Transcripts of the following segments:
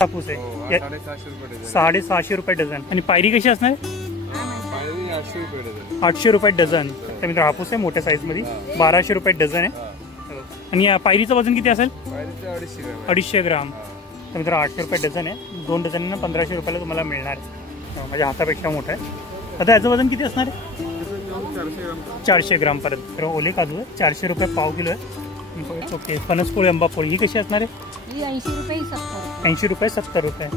हापूस आहे 650 रुपये डझन आणि पायरी कशी असणार? 800 रुपये डझन. तर मित्र हापूस आहे मोठ्या साईज मध्ये 1200 रुपये डझन आहे. आणि या पायरीचं वजन किती असेल? 250 ग्राम. तर मित्र 800 रुपये डझन आहे. 2 डझनांना 1500 रुपयाला तुम्हाला मिळणार आहे. माझ्या हातापेक्षा मोठा आहे. आता याचं वजन किती असणार आहे? 400 ग्राम पर्यंत. तर ओले काजू आहे 400 रुपये पाव किलो आहे. ओके. फणसपोळी आंबा पोळी ही कशी असणार आहे? 80 रुपये 80 रुपये 70 रुपये.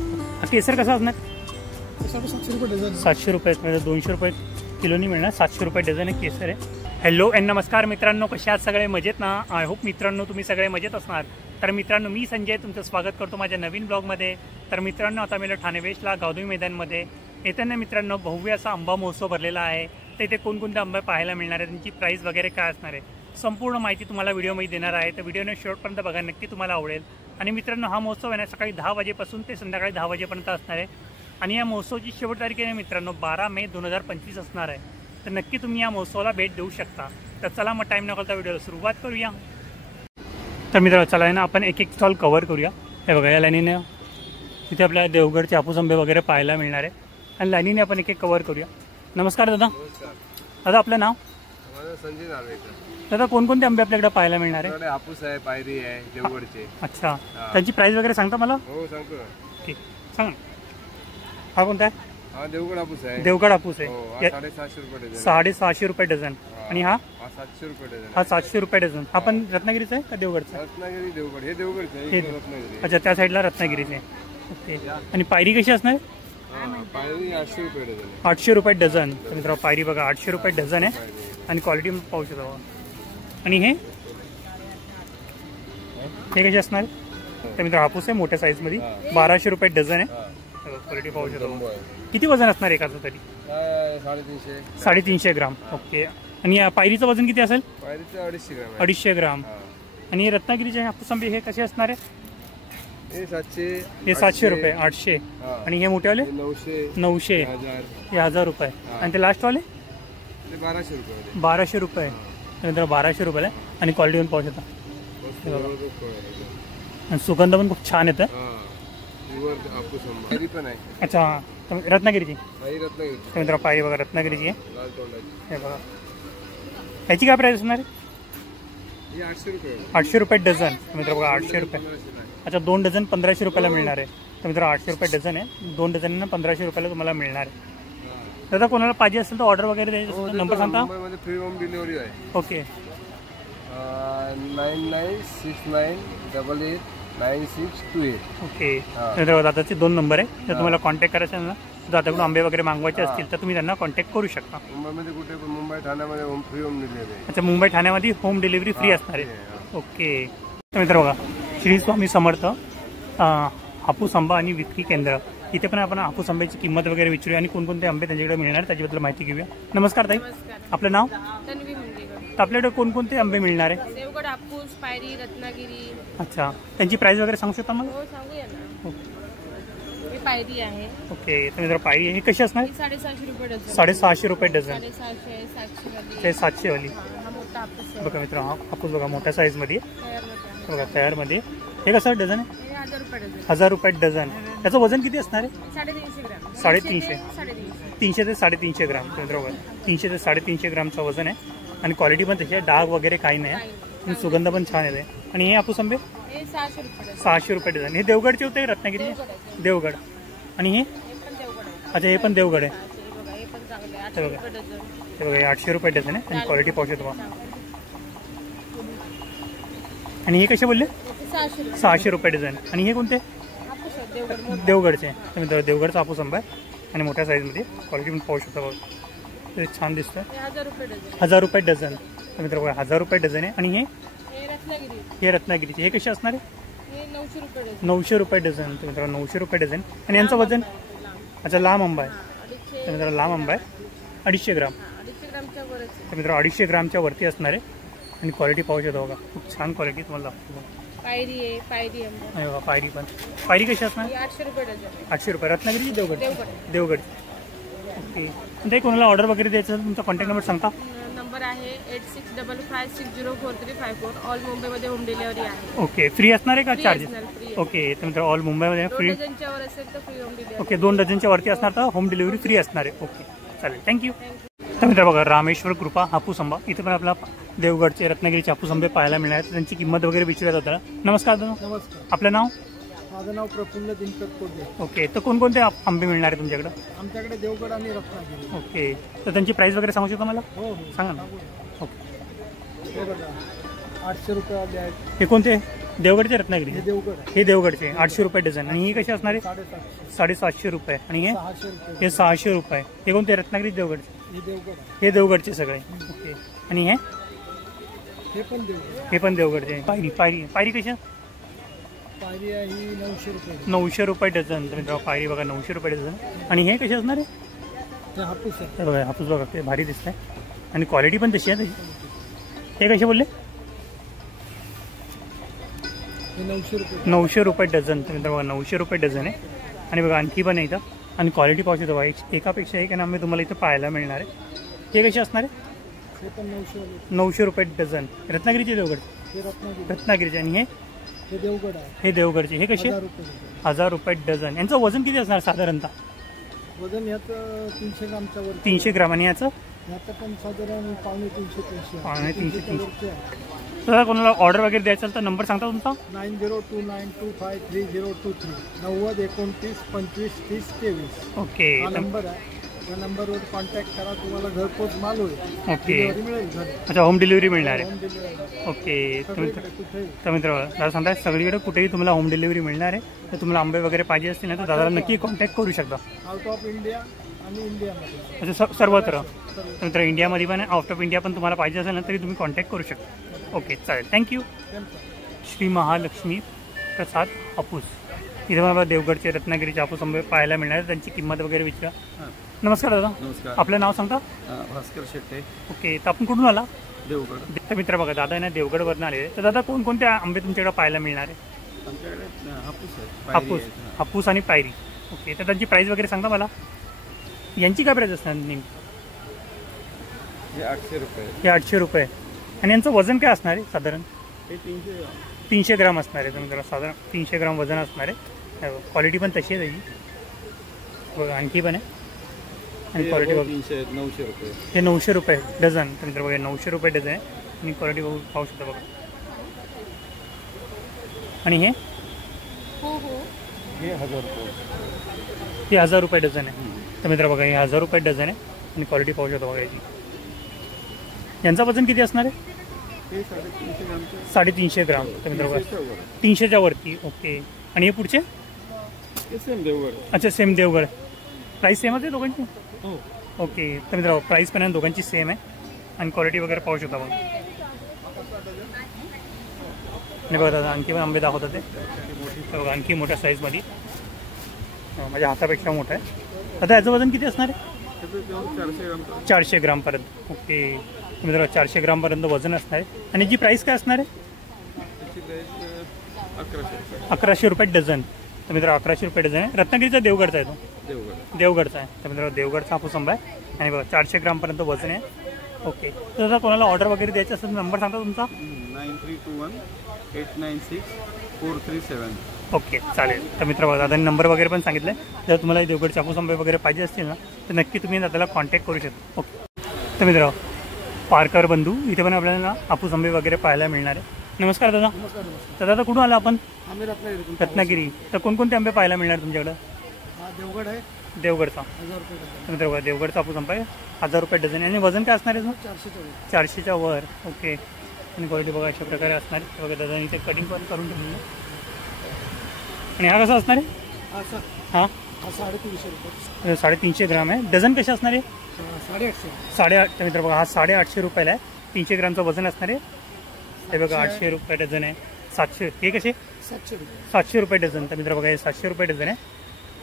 केसर कसा असणार? 700 रुपये म्हणजे 200 रुपये किलोनी मिळणार. 700 रुपये डझन आहे केसर आहे. हॅलो अँड नमस्कार मित्रांनो, कशा आहात सगळे? मजेत ना? आय होप मित्रांनो तुम्ही सगळे मजेत असणार. तर मित्रांनो मी संजय तुमचं स्वागत करतो माझ्या नवीन ब्लॉगमध्ये. तर मित्रांनो आता मी ठाणे वेस्टला गावदेवी मैदानमध्ये येताना मित्रांनो भव्य असा आंबा महोत्सव भरलेला आहे. तर इथे कोणकोणते आंबे पाहायला मिळणार आहे, त्यांची प्राईस वगैरे काय असणार आहे, संपूर्ण माहिती तुम्हाला व्हिडिओमध्ये देणार आहे. तर व्हिडिओने शेवटपर्यंत बघा, नक्की तुम्हाला आवडेल. आणि मित्रांनो हा महोत्सव आहे ना सकाळी 10 वाजेपासून ते संध्याकाळी 10 वाजेपर्यंत असणार आहे. आणि या महोत्सवाची शेवट तारीख आहे मित्रांनो 12 मे 2025 असणार आहे. तर नक्की तुम्ही या महोत्सवाला भेट देऊ शकता. तर चला मग टाईम न घालता व्हिडिओला सुरुवात करूया. तर मित्रांनो चला आहे ना आपण एक एक स्टॉल कव्हर करूया. हे बघा या लाईनीने तिथे आपल्याला देवगडचे हापूस आंबे वगैरे पाहायला मिळणार आहे. आणि लाईनीने आपण एक एक कव्हर करूया. नमस्कार दादा. दादा आपलं नाव? संजय नार्वेकर. दादा कोणकोणते आंबे आपल्याकडे पाहायला मिळणार आहे? हापूस आहे, पायरी आहे, देवगडचे. अच्छा, त्यांची प्राइस वगैरे सांगता मला? हो सांगतो ना. ठीक सांग. हा कोणता आहे? हा देवगड हापूस आहे. देवगड हापूस आहे 750 रुपये डझन. 750 रुपये डझन. आणि हा 700 रुपये डझन. हा 700 रुपये डझन. हा पण रत्नागिरीचा आहे का देवगडचा? रत्नागिरी देवगड. हे देवगडचं आहे, रत्नागिरी. अच्छा त्या साईडला रत्नागिरीचे आहे. ओके. आणि पायरी कशी असणार? पायरी 800 रुपये डझन. 800 रुपये डझन. तर मित्रांनो पायरी बघा 800 रुपये डझन आहे. आणि क्वालिटी पाहू शकतो. आणि हे कसे असणार? तर मित्र हापूस आहे मोठ्या साईज मध्ये 1200 रुपये डझन आहे. क्वालिटी पाहू शकतो. किती वजन असणार एकाचं तरी? 350 ग्राम. ओके. आणि या पायरीचं वजन किती असेल? 250 ग्राम. आणि रत्नागिरीचे हापूस आंबे हे कसे असणार आहे? हे 700. हे 700 रुपये 800. आणि हे मोठेवाले 900. हे 1000 रुपये. आणि ते लास्टवाले 1200 रुपये. नंतर 1200 रुपयाला. आणि क्वालिटी पण पाहू शकता. आणि सुगंध पण खूप छान येतं. अच्छा रत्नागिरीची मित्र पायरी बघा रत्नागिरीची आहे. हे बघा याची काय प्राइस असणार आहे? 800 रुपये डझन. मित्र बघा 800 रुपये. अच्छा 2 डझन 1500 रुपयाला मिळणार आहे. तर मित्र 800 रुपये डझन आहे. 2 डझनांना 1500 रुपयाला तुम्हाला मिळणार आहे. दादा कोणाला पाहिजे असेल तर ऑर्डर वगैरे द्यायचं नंबर सांगता? फ्री होम डिलिव्हरी आहे. ओके. 9969889628. ओके. तर दादाचे 2 नंबर आहे. तर तुम्हाला कॉन्टॅक्ट करायचं आहे ना, दादाकडून आंबे वगैरे मागवायचे असतील तर तुम्ही त्यांना कॉन्टॅक्ट करू शकता. मुंबईमध्ये कुठे पण? मुंबई ठाण्यामध्ये फ्री होम डिलिव्हरी आहे. अच्छा मुंबई ठाण्यामध्ये होम डिलिव्हरी फ्री असणार आहे. ओके. तर मित्र बघा श्री स्वामी समर्थ हापूस आंबा आणि विक्री केंद्र इथे पण आपण हापूस आंब्याची किंमत वगैरे विचारूया आणि कोणकोणते आंबे त्यांच्याकडे मिळणार त्याच्याबद्दल माहिती घेऊया. नमस्कार ताई. आपलं नाव? तर आपल्याकडे कोणकोणते आंबे मिळणार आहे? देवगड हापूस, पायरी, रत्नागिरी. अच्छा त्यांची प्राइस वगैरे सांगू शकता मला? हो सांगूया ना. हे पायरी आहे. ओके. तर मित्र पायरी हे कशी असणार? 750 रुपये डझन. 750 रुपये डझन. 750 700 वाली. ते 700 वाली. हा मोठा हापूस आहे. बघा मित्र हा हापूस बघा मोठ्या साईज मध्ये बघा तयारमध्ये. हे कसं डझन आहे? 1000 रुपये डझन. 1000 रुपये डझन. त्याचं वजन किती असणार आहे? 350 ग्राम. 350. 300 ते 350 ग्राम. बरोबर 300 ते 350 ग्रामचं वजन आहे. आणि क्वालिटी पण तशी आहे, डाग वगैरे काही नाही. आणि सुगंध पण छान येते. आणि हे हापूस आंबे 600 रुपये डझन. हे देवगडचे होते रत्नागिरी? देवगड. आणि हे अच्छा हे पण देवगड आहे. हे बघा हे 800 रुपये डझन आहे. आणि क्वालिटी पाहू शकतो. आणि हे कसे बोलले? 600 रुपये डझन. आणि हे कोणते? देवगडचे. तर देवगडचा हापूस आंबा आहे आणि मोठ्या साईजमध्ये. क्वालिटी पण पाहू शकता बघा ते छान दिसतं. 1000 रुपये डझन. तर मित्र बघा 1000 रुपये डझन आहे. आणि हे रत्नागिरीचे हे कसे असणार आहे? 900 रुपये डझन. तर मित्र 900 रुपये डझन. आणि यांचं वजन? अच्छा लांब आंबा आहे. तर मित्र लांब आंबा आहे 250 ग्राम. तर मित्र 250 ग्रामच्या वरती असणार आहे. आणि क्वालिटी पाहू शकता बघा खूप छान क्वालिटी तुम्हाला दाखवतो. पायरी आहे. पायरी आहे बघा पायरी पण. पायरी कशी असणार? 800 रुपये डझन. 800 रुपये. रत्नागिरी देवगड. ओके. ते कोणाला ऑर्डर वगैरे द्यायचं तुमचा कॉन्टॅक्ट नंबर सांगता? नंबर आहे 8655604354 ऑल मुंबईमध्ये होम डिलिव्हरी आहे. ओके, फ्री असणार आहे का Free चार्जेस? असणार, free आहे. ओके, तर मित्रांनो ऑल मुंबईमध्ये 2 फ्री. डझनच्या वर असेल तर फ्री होम डिलिव्हरी. ओके, 2 डझनच्या वरती असणार तर होम डिलिव्हरी फ्री असणार आहे. ओके, चालेल, थँक्यू. तर मित्रांनो बघा, रामेश्वर कृपा हापूस आंबा, इथे पण आपला देवगडचे रत्नागिरीचे हापूस आंबे पाहायला मिळणार. त्यांची किंमत वगैरे विचारत होता. नमस्कार दादा. नमस्कार, आपलं नाव? माझं नाव प्रफुल्ल दिनकर कोल्हे. ओके, तर कोणकोणते आंबे मिळणार आहे तुमच्याकडे? आमच्याकडे देवगड आणि रत्नागिरी. ओके, तर त्यांची प्राइस वगैरे सांगू शकता मला? हो हो, सांगा ना. सांगू ना. ओके, हे बघा 800 रुपये आले आहेत. हे कोणते? देवगडचे रत्नागिरी? हे देवगड आहे. हे देवगडचे 800 रुपये डझन. आणि ही कशी असणार आहे? 750 750 रुपये. आणि हे 600 रुपये. हे 600 रुपये. हे कोणते? रत्नागिरी देवगडचे? हे देवगड आहे. हे देवगडचे सगळे. ओके, आणि हे हे पण देवगड. हे पण देवगडचे. पायरी पायरी पायरी कशा? पायरी आहे ही 900 रुपये. 900 रुपये डझन. तर मित्रांनो पायरी बघा 900 रुपये डझन. आणि हे कसे असणार आहे? हे हापूस आहे. हे बघा हापूस बघा, ते भारी दिसत आहे आणि क्वालिटी पण तशी आहे त्याची. हे कसे बोलले? हे 900 रुपये. 900 रुपये डझन. तर मित्रांनो बघा 900 रुपये डझन आहे. आणि बघा आणखी पण आहे इथं. आणि क्वालिटी पाहू शकतो बघा, एकापेक्षा एक आंबे तुम्हाला इथं पाहायला मिळणार आहे. हे कसे असणार आहे? हे पण 900 आले. 900 रुपये डझन. रत्नागिरीचे देवगड? हे रत्नागिरी. रत्नागिरीचे. आणि हे हे देवगड आहे. हे देवगडचे. हे कसे? 1000 रुपये डझन. 1000 रुपये डझन. यांचं वजन किती असणार साधारणतः? वजन यात 300 ग्रामच्या वर. 300 ग्राम. आणि याचं? याचं पण साधारण 250-300. 250-300. तर कोणाला ऑर्डर वगैरे द्यायचं असेल तर नंबर सांगता तुमचा? 9029253023 9029253023. ओके, हा नंबर आहे. या नंबरवर कॉन्टॅक्ट करा, तुम्हाला घरपोच माल होईल. ओके. डिलिव्हरी मिळेल घरी. अच्छा, होम डिलिव्हरी मिळणार आहे. होम डिलिव्हरी ओके, सगळीकडे कुठेही. तर मित्र दादा सांगताय सगळीकडे कुठेही तुम्हाला होम डिलिव्हरी मिळणार आहे. तर तुम्हाला आंबे वगैरे पाहिजे असतील ना तर दादाला नक्की कॉन्टॅक्ट करू शकता. आउट ऑफ इंडिया आणि इंडियामध्ये. अच्छा, सर्वत्र. तर मित्र इंडियामध्ये पण आउट ऑफ इंडिया पण तुम्हाला पाहिजे असेल ना तरी तुम्ही कॉन्टॅक्ट करू शकता. ओके, चालेल, थँक्यू. श्री महालक्ष्मी प्रसाद हापूस, इथे मला देवगडचे रत्नागिरीचे हापूस आंबे पाहायला मिळणार आहे. त्यांची किंमत वगैरे विचारा. नमस्कार दादा. नमस्कार, आपलं नाव सांगता? भास्कर शेट्टे, ओके, तर आपण कुठून आला? देवगड. तर मित्र बघा, दादा आहे ना देवगडवरून आले. तर दादा कोणकोणते आंबे तुमच्याकडे पाहायला मिळणार आहे? आमच्याकडे हापूस आहे. हापूस हापूस आणि पायरी. ओके, तर त्यांची प्राईस वगैरे सांगता मला? यांची काय प्राईस असणार नेमकी? हे 800 रुपये. हे 800 रुपये. आणि यांचं वजन काय असणार आहे साधारण? हे 300 ग्राम. 300 ग्राम असणार आहे. तर मित्र साधारण 300 ग्राम वजन असणार आहे. क्वालिटी पण तशी आहे त्याची. बघा आणखी पण आहे. आणि क्वालिटी बघा, 900 रुपये. हे 900 रुपये डझन. तर मित्र बघा 900 रुपये डझन आहे. आणि क्वालिटी बघू पाहू शकता बघा. आणि हे हो हो, हे 1000 रुपये. हे 1000 रुपये डझन आहे. तर मित्र बघा हे 1000 रुपये डझन आहे. आणि क्वालिटी पाहू शकता बघा याची. यांचं वजन किती असणार आहे? हे 350 ग्रामचे. 350 ग्राम. तर मित्र बघा 300 वर. 300च्या वरती. ओके, आणि हे पुढचे? हे सेम देवगड. अच्छा, सेम देवगड. प्राईस सेमच आहे दोघांची? हो. ओके, तर मित्र प्राईस पण आहे दोघांची सेम आहे. आणि क्वालिटी वगैरे पाहू शकता बघा. आणि बघा दादा आणखी पण आंबे दाखवतात ते. बघा आणखी मोठ्या साईजमध्ये, माझ्या हातापेक्षा मोठा आहे. आता याचं वजन किती असणार आहे? 400 ग्राम. 400 ग्रामपर्यंत. ओके, मित्र 400 ग्रामपर्यंत वजन असणार आहे. आणि जी प्राईस काय असणार आहे? त्याची प्राईस 1100 रुपये. 1100 रुपये डझन. तर मित्र 1100 रुपये डझन आहे. रत्नागिरीचा देवगडचा आहे तो? देवगड. देवगडचा आहे. तर मित्र देवगडचा हापूस आंबा आहे. आणि बघा 400 ग्रामपर्यंत वजन आहे. ओके, तर आता कोणाला ऑर्डर वगैरे द्यायचं असेल तर नंबर सांगता तुमचा? 9321896437. ओके, चालेल. तर मित्र बघा दादांनी नंबर वगैरे पण सांगितलं आहे. जर तुम्हाला देवगडचे हापूस आंबे वगैरे पाहिजे असतील ना तर नक्की तुम्ही दादाला कॉन्टॅक्ट करू शकता. ओके, तर मित्र पारकर बंधू इथे पण आपल्याला हापूस आंबे वगैरे पाहायला मिळणार आहे. नमस्कार दादा. नमस्कार नमस्कार. तर दादा कुठून आला आपण? आम्ही रत्नागिरी. रत्नागिरी. तर कोणकोणते आंबे पाहायला मिळणार तुमच्याकडं? हा देवगड आहे. देवगडचा. 1000 रुपये डझन. तर मित्र बघा देवगडचा हापूस आंबा आहे 1000 रुपये डझन. आणि वजन काय असणार आहे? 400च्या वर. 400च्या वर. ओके, आणि क्वालिटी बघा अशा प्रकारे असणार आहे. बघा दादा इथे कटिंग पण करून ठेवलेलं आहे. आणि हा कसा असणार आहे? हा सर, हा हा 350 रुपये. 350 ग्राम आहे. डझन कसे असणार आहे? 850. 850. मित्र बघा हा 850 रुपयाला आहे. 300 ग्रामचं वजन असणार आहे. हे बघा 800 रुपये डझन आहे. 700. हे कसे? 700 रुपये. 700 रुपये डझन. तर मित्र बघा हे 700 रुपये डझन आहे.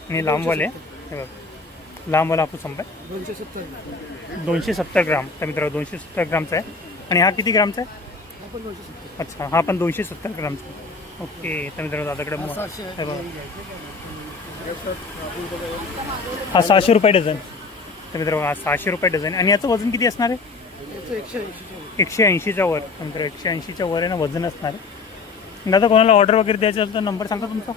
आणि लांबवाले हे बघा लांबवाला हापूस आंबा आहे. 270 रुपये. 270 ग्राम. तर मित्र 270 ग्रामचा आहे. आणि हा किती ग्रामचा आहे? हा पण 270. अच्छा, हा पण 270 ग्रामचा आहे. ओके, तर मित्र दादाकडे हा 700 हे बघा आहे. हा 600 रुपये डझन. तर मित्र बघा हा 600 रुपये डझन. आणि याचं वजन किती असणार आहे? वरचं 180. 180च्या वर, नंतर 180च्या वर आहे ना वजन असणार आहे. दादा कोणाला ऑर्डर वगैरे द्यायचं असेल तर नंबर सांगा तुमचा.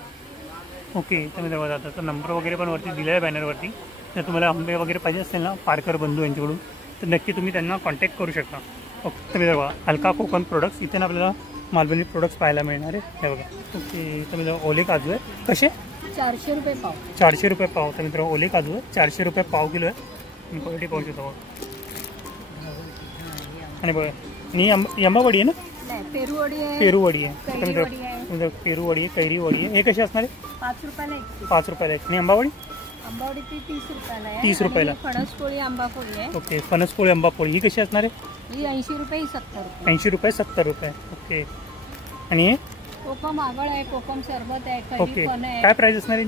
ओके, तर मी बघा आता नंबर वगैरे पण वरती दिलेला आहे बॅनरवरती. जर तुम्हाला आंबे वगैरे पाहिजे असतील ना पारकर बंधू यांच्याकडून तर नक्की तुम्ही त्यांना कॉन्टॅक्ट करू शकता. ओके, तर मी बघा हलका कोकण प्रोडक्ट्स इथे ना आपल्याला मालवणी प्रोडक्ट्स पाहायला मिळणार आहे. हे बघा. ओके, तर मी ओले काजू आहे कसे 400 रुपये पाव. 400 रुपये पाव. तर मित्र ओले काजू आहे 400 रुपये पाव किलो आहे. मी क्वालिटी पाहू शकतो. आणि बघा आणि आंबावडी आहे ना, पेरू वडी आहे, पेरू वडी आहे. तर कैरी वडी मित्र पेरू वडी आहे, कैरी वडी आहे. हे कसे असणार आहे 5 रुपयाला एक. 5 रुपयाला एक. आणि आंबावडी आंबावडी ती 30 रुपयाला आहे. 30 रुपयाला. आणि फणस पोळी आंबा पोळी आहे, ओके, फणसपोळी आंबापोळी ही कशी असणार आहे ही 80 रुपये, ही 70 रुपये. 80 रुपये 70 रुपये. ओके, आणि हे कोकम आगळ आहे, कोकम सरबत आहे, ओके कैरी पण आहे. काय प्राइस असणार आहे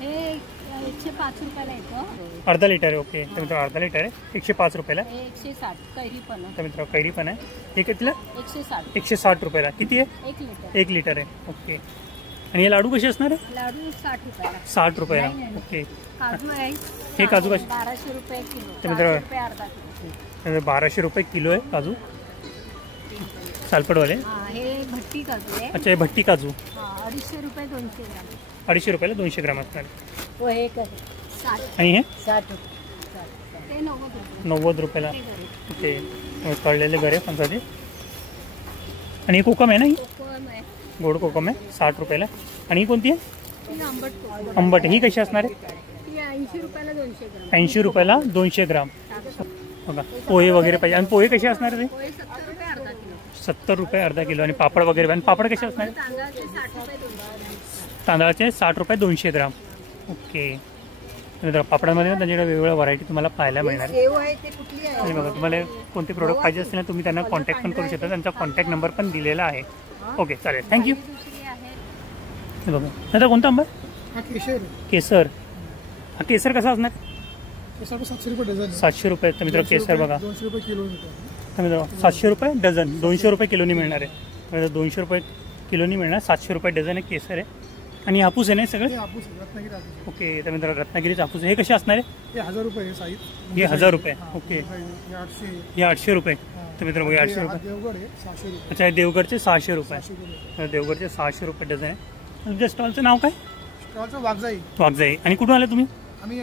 हे 105 रुपयाला येतं. अर्धा लिटर आहे. ओके, तर मित्र अर्धा लिटर आहे 105 रुपयाला. हे 160. कैरी पण आहे तर मित्र कैरी पण आहे. हे कितीला 160. 160 रुपयाला. किती आहे 1 लिटर. 1 लिटर आहे. ओके, आणि हे लाडू कसे असणार आहे लाडू 60 रुपयाला. 60 रुपयाला. नाही, नाही. ओके, काजू आहे, हे काजू कसे 1200 रुपये किलो. तर मित्र- 400 रुपये अर्धा किलो. 1200 रुपये किलो आहे काजू सालपडवाले. हा, हे भट्टी काजू आहे. अच्छा, हे भट्टी काजू 250 रुपये 200 ग्राम. 250 रुपयाला 200 ग्राम असणार आहे. हो, हे करे 60. आणि हे 60 रुपये. ते 90 रुपये. 90 रुपयाला. ते करे. ओके, तळलेले गरे पंचाचे. आणि हे कोकम आहे ना, ही कोकम आहे, गोड कोकम आहे 60 रुपयाला. आणि ही कोणती आहे ती आंबट कोकम. आंबट. ही कशी असणार आहे ती 80 रुपयाला 200 ग्राम. 80 रुपयाला 200 ग्राम. बघा पोहे वगैरे पाहिजे. आणि पोहे कसे असणार आहे पोहे 70 रुपये अर्धा किलो. 70 रुपये अर्धा किलो. आणि पापड वगैरे. आणि पापड कसे असणार आहे तांदळाचे 60 रुपये 200. तांदळाचे 60 रुपये 200 ग्राम. ओके, तर पापडामध्ये ना त्यांच्याकडे वेगवेगळ्या व्हरायटी तुम्हाला पाहायला मिळणार आहे. शेव आहे ते कुठली आहे? आणि बघा तुम्हाला कोणते प्रोडक्ट पाहिजे असतील ना तुम्ही त्यांना कॉन्टॅक्ट पण करू शकता. त्यांचा कॉन्टॅक्ट नंबर पण दिलेला आहे. ओके, चालेल, थँक्यू. दुसरी आहे. हे बघा दादा कोणता आंबा हा केशर आहे. केसर. हा केसर कसा असणार केशर 700 रुपये डझन आहे. 700 रुपये. तर मित्र केसर बघा 200 रुपये किलो आहे. तर मित्र 700 रुपये डझन 200 रुपये किलोनी मिळणार आहे. तर 200 रुपये किलोनी मिळणार. 700 रुपये डझन आहे केसर आहे. आणि हापूस आहे ना सगळं. हे हापूस आहे, रत्नागिरी हापूस. ओके, तर मित्र रत्नागिरीचा हापूस आहे. हे कसे असणार आहे हे 1000 रुपये आहे साईज. हे 1000 रुपये. हा, ओके, हे 800 आहे. हे 800 रुपये. तर मित्र बघा 800 हे रुपये. देवगड आहे 600 रुपये. अच्छा, हे देवगडचे 600 रुपये. 600 रुपये. तर देवगडचे 600 रुपये डझन आहे. तुमच्या स्टॉलचं नाव काय स्टॉलचं वागजाई. वाघजाई. आणि कुठून आले तुम्ही आम्ही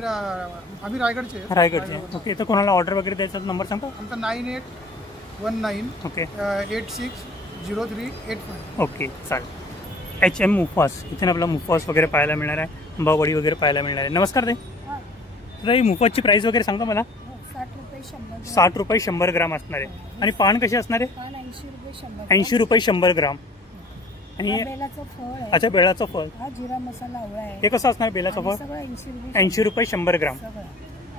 रायगडचे आहे. रायगडचे. ओके, तर कोणाला ऑर्डर वगैरे द्यायचा नंबर सांगता. आमचा 9819 ओके 860385. ओके, चालेल. HM मुफास. इथे आपला मुफास वगैरे पाहायला मिळणार आहे. आंबावडी वगैरे पाहायला मिळणार आहे. नमस्कार ताई. तर ही मुफासची प्राईस वगैरे सांगता मला. 60 रुपये 100. 60 रुपये 100 ग्राम असणार आहे. आणि पान कसे असणार आहे 80 रुपये 100. 80 रुपये 100 ग्राम. आणि बेलाचं फळ आहे. अच्छा, बेळाचं फळ. हा जिरा मसाला आवळा आहे. हे कसं असणार बेलाचं फळ सगळं 80 रुपये 80 रुपये 100 ग्राम. सगळं.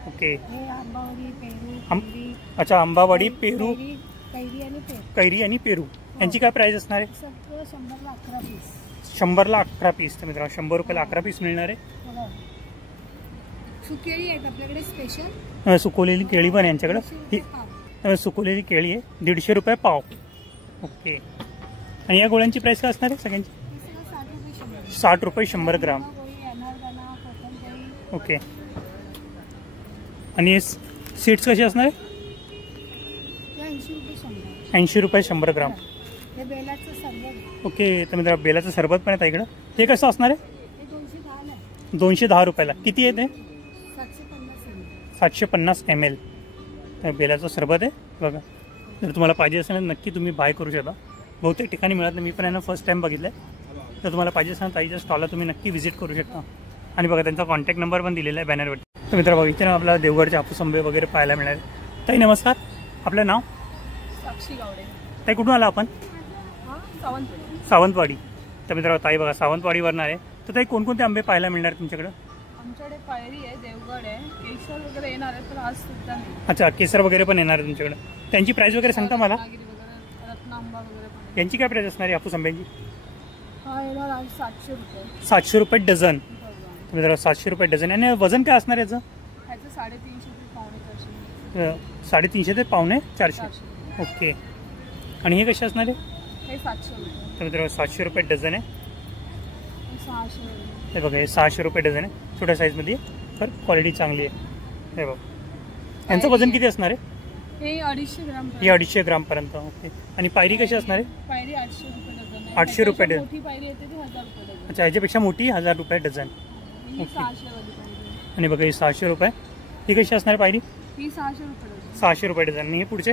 ओके, हे आंबावडी, पेरू, कैरी, अच्छा आंबावडी, पेरू, कैरी आणि पेरू. कैरी आणि पेरू यांची काय प्राईस असणार आहे सगळं 100 ला 11 पीस. 100ला 11 पीस. तर मित्रांनो 100 रुपयाला 11 पीस मिळणार आहे. बघा. सुकेळी आहेत आपल्याकडे स्पेशल. सुकवलेली केळी पण आहे यांच्याकडं. ही सुकवलेली केळी आहे 150 रुपये पाव. ओके, आणि या गोळ्यांची प्राईस काय असणार आहे सगळ्यांची 60 रुपये 100 ग्राम. ओके, आणि सीड्स कशी असणार आहे 80 रुपये 100 ग्राम. हे बेलाचं सरबत. ओके, तर मित्र बेलाचं सरबत पण आहे इकडं. हे कसं असणार आहे हे 210 ला. 210 रुपयाला. किती आहे ते 750 750 ml. बेलाचं सरबत आहे बघा. जर तुम्हाला पाहिजे असेल ना नक्की तुम्ही बाय करू शकता. बहुतेक ठिकाणी मिळत नाही. मी पण यांना फर्स्ट टाईम बघितलं आहे. तर तुम्हाला पाहिजे असेल ताईच्या स्टॉलला तुम्ही नक्की व्हिजिट करू शकता. आणि बघा त्यांचा कॉन्टॅक्ट नंबर पण दिलेला आहे बॅनरवरती. तर मित्र बघा इथे ना आपल्याला देवगडचे हापूस आंबे वगैरे पाहायला मिळणार. ताई नमस्कार, आपलं नाव. साक्षी गावडे. ताई कुठून आला आपण हा सावंतवाडी. सावंतवाडी. तर मित्र ताई बघा सावंतवाडीवरनं आहे. तर ताई कोणकोणते आंबे पाहायला मिळणार तुमच्याकडं आमच्याकडे पायरी आहे, देवगड आहे, केशर वगैरे येणार आहे, तर आज सुद्धा नाही. अच्छा, केसर वगैरे पण येणार आहे तुमच्याकडं. त्यांची प्राईस वगैरे सांगता मला. रत्नागिरी वगैरे, रत्नांबा वगैरे पण आहे. यांची काय प्राईस असणार आहे हापूस आंब्यांची हा येणार आज 700 रुपये. 700 रुपये डझन. बघा. तर मित्र 700 रुपये डझन. आणि वजन काय असणार याचं ह्याचं 350 ते 450. 350 ते 450. 400. ओके, आणि हे कसे असणार आहे हे 700 रुपये. तर मित्र 700 रुपये डझन आहे. हे 600 रुपये. हे बघा हे 600 रुपये डझन आहे. छोट्या साईजमध्ये तर क्वालिटी चांगली आहे. हे बघा यांचं वजन किती असणार आहे हे 250 ग्राम ही 250 ग्रामपर्यंत. ओके. आणि पायरी कशी असणार आहे? पायरी 800 रुपये डझन आहे. 800 रुपये डझन. मोठी पायरी येते ती 1000 रुपये डझन. अच्छा, ह्याच्यापेक्षा मोठी 1000 रुपये डझन. ही 600 वाली पायरी आहे. आणि बघा ही 600 रुपये. ही कशी असणार पायरी? ही 600 रुपये डझन. 600 रुपये डझन. आणि हे पुढचे?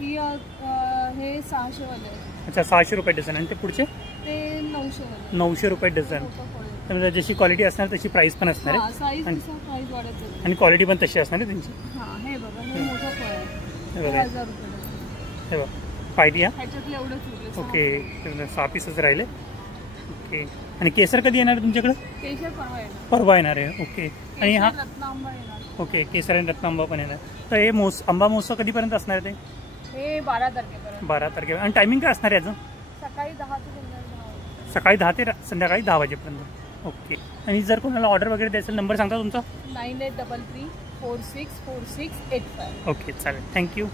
ही हे 600 वाले आहे. अच्छा, 600 रुपये डझन. आणि ते पुढचे? ते 900 वाले. 900 रुपये डझन. मोठं फळ आहे. तर जशी क्वालिटी असणार तशी प्राईस पण असणार हा, आहे. साईज आणि- नुसार प्राईस वाढत जाईल. आणि क्वालिटी पण तशी असणार आहे त्यांची. हा, हे बघा, हे मोठं फळ आहे. हे हे बघा, 1000 रुपये डझन. हे बघा पायरी. हा, ह्याच्यातले एवढंच उरले. ओके. 6 पीसच राहिले. ओके. आणि केसर कधी येणार आहे तुमच्याकडे? केशर परवा येणार. परवा येणार आहे. ओके. आणि हा, केशर रत्न आंबा येणार. ओके, केसर आणि रत्नांबा पण येणार. तर हे आंबा महोत्सव कधीपर्यंत असणार आहे ते? हे 12 तारखेपर्यंत. 12 तारखेला. आणि टायमिंग काय असणार आहे याचं? सकाळी 10 ते संध्याकाळी 10. सकाळी 10 ते संध्याकाळी 10 वाजेपर्यंत. ओके. आणि जर कोणाला ऑर्डर वगैरे द्यायचा नंबर सांगता तुमचा? 9833 464685. ओके, चालेल. थँक्यू.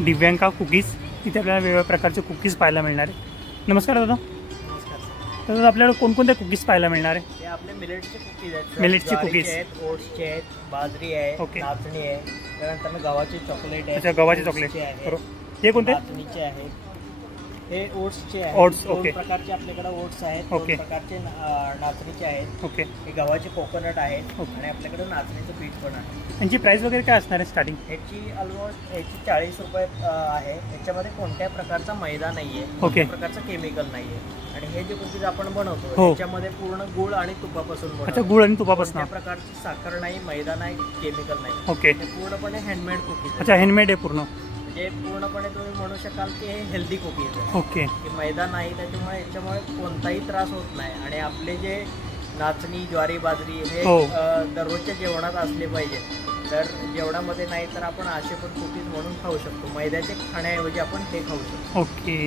दिव्यांका कुकीज. इथे आपल्याला वेगवेगळ्या प्रकारचे कुकीज पाहायला मिळणार आहे. नमस्कार दादा. नमस्कार सर. तर दादा आपल्याकडे कोणकोणते कुकीज पाहायला मिळणार आहे? हे आपले मिलेटचे कुकीज आहेत सर. मिलेटचे ज्वारीचे कुकीज. आहेत, ओट्सचे आहेत, बाजरी आहे, ओके. नाचणी आहे, त्यानंतर गव्हाचे चॉकलेट आहे. अच्छा, गव्हाचे चॉकलेट. ओट्सचे आहे, बरोबर. हे कोणते? नाचणीचे आहे. हे ओट्सचे आहे. ओट्स, दोन ओके. प्रकारचे आपल्याकडे ओट्स आहेत, ओके. दोन प्रकारचे नाचणीचे आहेत. ओके. हे गव्हाचे कोकोनट आहेत ओके. आणि आपल्याकडे नाचणीचं पीठ पण आहे. यांची प्राईस वगैरे काय असणार आहे स्टार्टिंग? ह्याची ऑलमोस्ट 40 रुपये आहे. ह्याच्यामध्ये कोणत्या प्रकारचा मैदा नाहीये, ओके. कोणत्या प्रकारचं केमिकल नाहीये. आणि हे जे कुकीज आपण बनवतो हो. त्याच्यामध्ये पूर्ण गुळ आणि तुपापासून अच्छा, बनवतो. गुळ आणि तुपापासून. कोणत्या प्रकारची साखर नाही, मैदा नाही, केमिकल नाही. ओके. हे पूर्णपणे हँडमेड कुकीज अच्छा, हँडमेड आहे पूर्ण. म्हणजे पूर्णपणे तुम्ही म्हणू शकाल की हे हेल्दी कुकीज आहे. ओके. की मैदा नाही, त्याच्यामुळे याच्यामुळे कोणताही त्रास होत नाही. आणि आपले जे नाचणी, ज्वारी, बाजरी हे हो. दररोजच्या जेवणात असले पाहिजे. तर जेवणामध्ये नाही तर आपण असे पण कुकीज म्हणून खाऊ शकतो. मैद्याचे खाण्याऐवजी आपण हे खाऊ शकतो. ओके.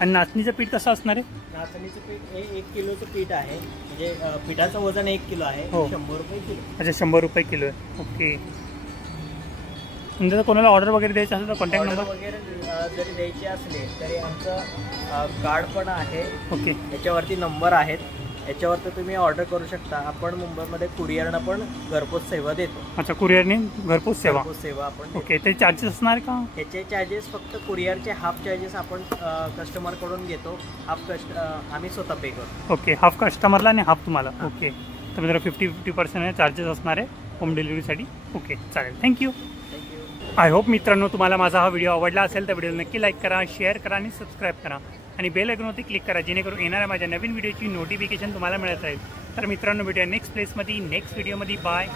आणि नाचणीचं पीठ कसं असणार आहे? नाचणीचं पीठ हे 1 किलोचं पीठ आहे. म्हणजे पिठाचं वजन 1 किलो आहे. हो. 100 रुपये किलो. अच्छा, 100 रुपये किलो आहे. ओके. म्हणजे जर कोणाला ऑर्डर वगैरे द्यायचं असेल तर कॉन्टॅक्ट ऑर्डर नंबर? वगैरे जरी द्यायची असली तरी आमचं कार्ड पण आहे. ओके. याच्यावरती नंबर आहेत. याच्यावरती तुम्ही ऑर्डर करू शकता. आपण मुंबईमध्ये कुरिअरनं पण घरपोच सेवा देतो. अच्छा, कुरिअरने घरपोच सेवा. घरपोच सेवा आपण देतो. ओके. ते चार्जेस असणार का? ह्याचे चार्जेस फक्त कुरिअरचे हाफ चार्जेस आपण कस्टमरकडून घेतो. आम्ही स्वतः पे करतो. ओके. हाफ कस्टमरला आणि हाफ तुम्हाला. ओके. तर मित्र 50% चार्जेस असणार आहे होम डिलिव्हरीसाठी. ओके, चालेल. थँक्यू. थँक्यू. आय होप मित्रांनो तुम्हाला माझा हा व्हिडिओ आवडला असेल तर व्हिडिओ नक्की लाईक करा, शेअर करा आणि सबस्क्राईब करा. आणि बेल आयकॉनवरती क्लिक करा जेणेकरून येणाऱ्या माझ्या नवीन व्हिडिओची नोटिफिकेशन तुम्हाला मिळत राहील. तर मित्रांनो भेटूया नेक्स्ट प्लेसमध्ये, नेक्स्ट व्हिडिओमध्ये. बाय.